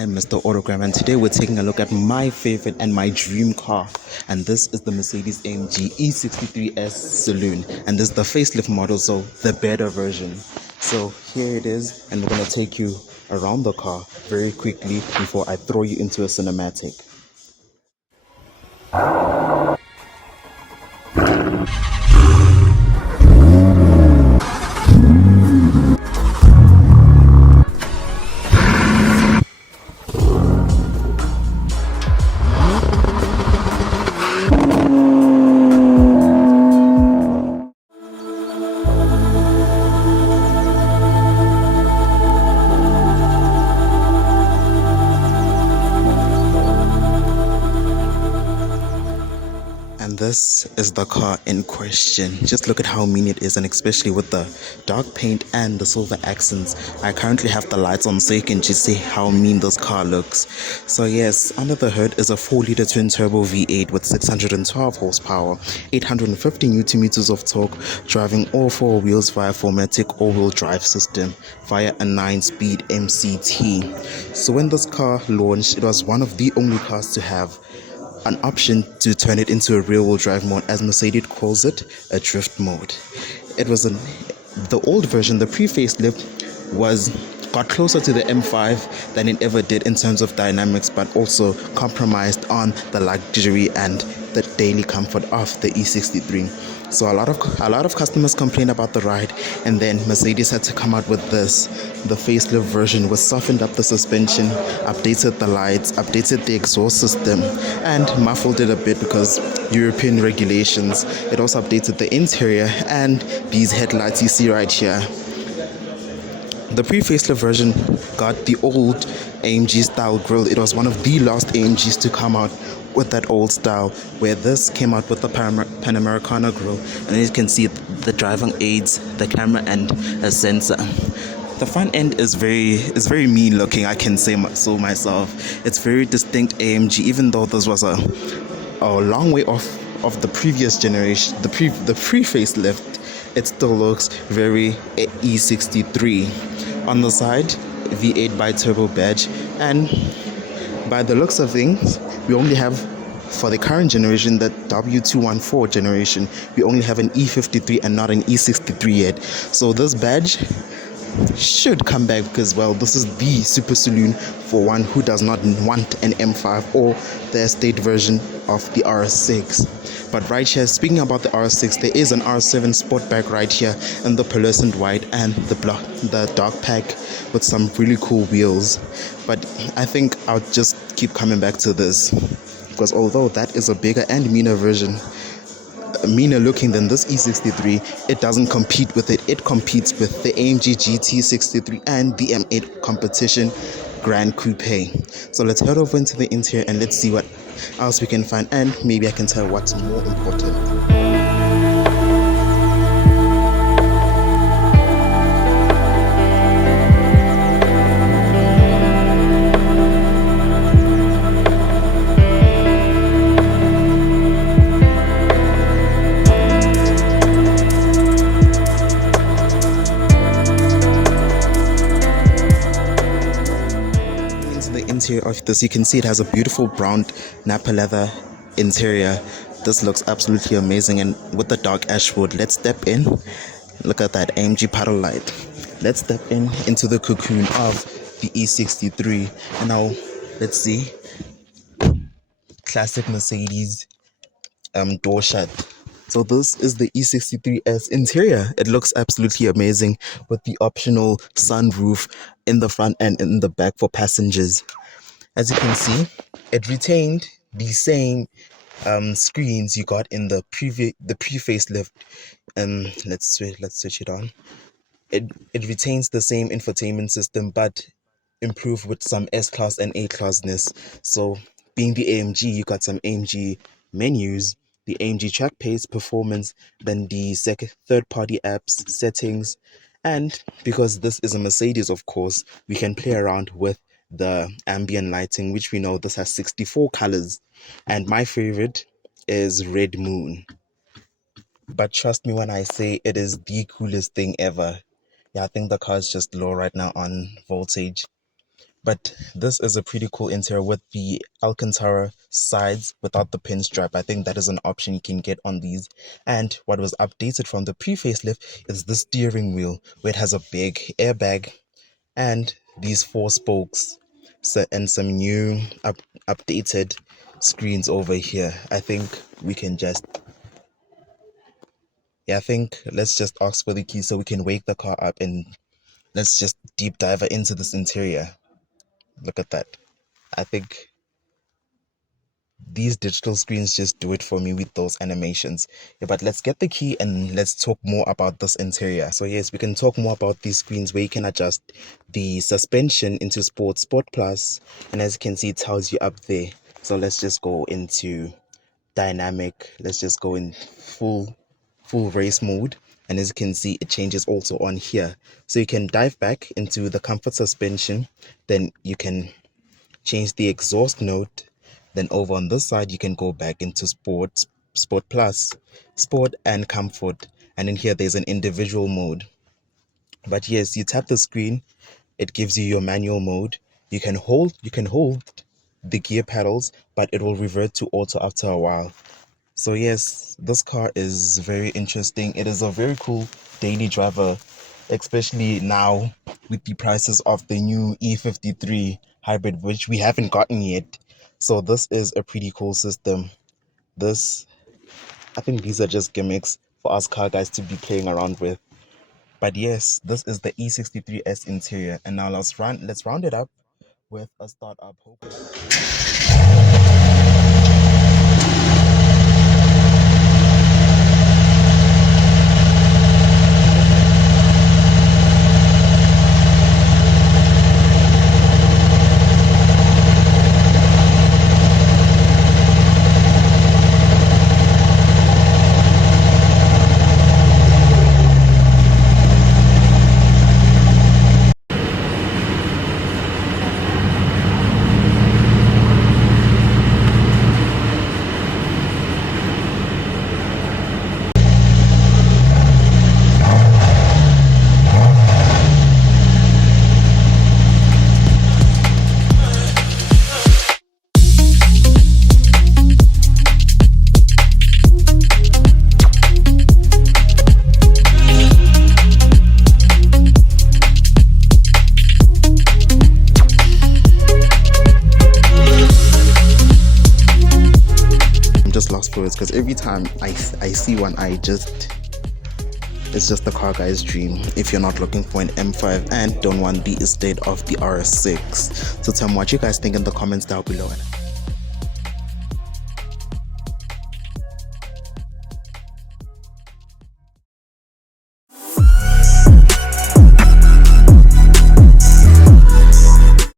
I'm Mr.Autogram, and today we're taking a look at my favorite and my dream car, and this is the Mercedes-AMG E63S Saloon, and this is the facelift model, so the better version. So here it is, and we're going to take you around the car very quickly before I throw you into a cinematic. And this is the car in question. Just look at how mean it is, and especially with the dark paint and the silver accents. I currently have the lights on so you can just see how mean this car looks. So yes, under the hood is a 4-liter twin-turbo V8 with 612 horsepower, 850 Newton meters of torque, driving all four wheels via 4MATIC all-wheel drive system via a 9-speed MCT. So when this car launched, it was one of the only cars to have an option to turn it into a rear-wheel drive mode, as Mercedes calls it, a drift mode. It was the old version, the pre-facelift, got closer to the M5 than it ever did in terms of dynamics, but also compromised on the luxury and the daily comfort of the E63. So a lot of customers complained about the ride, and then Mercedes had to come out with this, the facelift version, which softened up the suspension, updated the lights, updated the exhaust system, and muffled it a bit because European regulations. It also updated the interior and these headlights you see right here. The pre-facelift version got the old AMG style grille. It was one of the last AMGs to come out with that old style, where this came out with the Panamericana grille, and you can see the driving aids, the camera, and a sensor. The front end is very mean looking, I can say so myself. It's very distinct AMG, even though this was a long way off of the previous generation, the pre-facelift. It still looks very E63. On the side, V8 bi-turbo badge, and by the looks of things, we only have, for the current generation, the W214 generation, we only have an E53 and not an E63 yet. So this badge should come back because, well, this is the super saloon for one who does not want an M5 or the estate version of the RS6. But right here, speaking about the RS6, there is an R7 Sportback right here in the pearlescent white and the dark pack with some really cool wheels. But I think I'll just keep coming back to this, because although that is a bigger and meaner version, meaner looking than this E63, it doesn't compete with it. It competes with the AMG GT63 and the M8 competition Grand Coupe. So let's head over into the interior and let's see what else we can find, and maybe I can tell what's more important. Interior of this, you can see it has a beautiful brown Napa leather interior. This looks absolutely amazing, and with the dark ash wood, let's step in. Look at that AMG paddle light. Let's step into the cocoon of the E63, and now let's see classic Mercedes door shut. So this is the E63S interior. It looks absolutely amazing with the optional sunroof in the front and in the back for passengers. As you can see, it retained the same screens you got in the pre-facelift. Let's switch it on. It retains the same infotainment system, but improved with some S-Class and A-Classness. So being the AMG, you got some AMG menus, the AMG track pace, performance, then the third-party apps, settings, and because this is a Mercedes, of course, we can play around with the ambient lighting, which we know this has 64 colors, and my favorite is Red Moon. But trust me when I say it is the coolest thing ever. Yeah, I think the car is just low right now on voltage. But this is a pretty cool interior with the Alcantara sides without the pinstripe. I think that is an option you can get on these. And what was updated from the pre-facelift is the steering wheel, where it has a big airbag and these 4 spokes. So, and some new updated screens over here. I think we can just, yeah, I think let's just ask for the key so we can wake the car up and let's just deep dive into this interior. Look at that. I think these digital screens just do it for me with those animations. Yeah, but let's get the key and let's talk more about this interior. So yes, we can talk more about these screens where you can adjust the suspension into Sport Plus, and as you can see, it tells you up there. So let's just go into dynamic. Let's just go in full race mode, and as you can see, it changes also on here. So you can dive back into the comfort suspension, then you can change the exhaust note. Then over on this side, you can go back into Sport Plus, Sport and Comfort. And in here, there's an individual mode. But yes, you tap the screen, it gives you your manual mode. You can hold the gear pedals, but it will revert to auto after a while. So yes, this car is very interesting. It is a very cool daily driver, especially now with the prices of the new E53 hybrid, which we haven't gotten yet. So this is a pretty cool system. I think these are just gimmicks for us car guys to be playing around with. But yes, this is the E63S interior, and now let's round it up with a startup. Just lost words because every time I see one, it's just the car guy's dream if you're not looking for an M5 and don't want the estate of the RS6. So tell me what you guys think in the comments down below.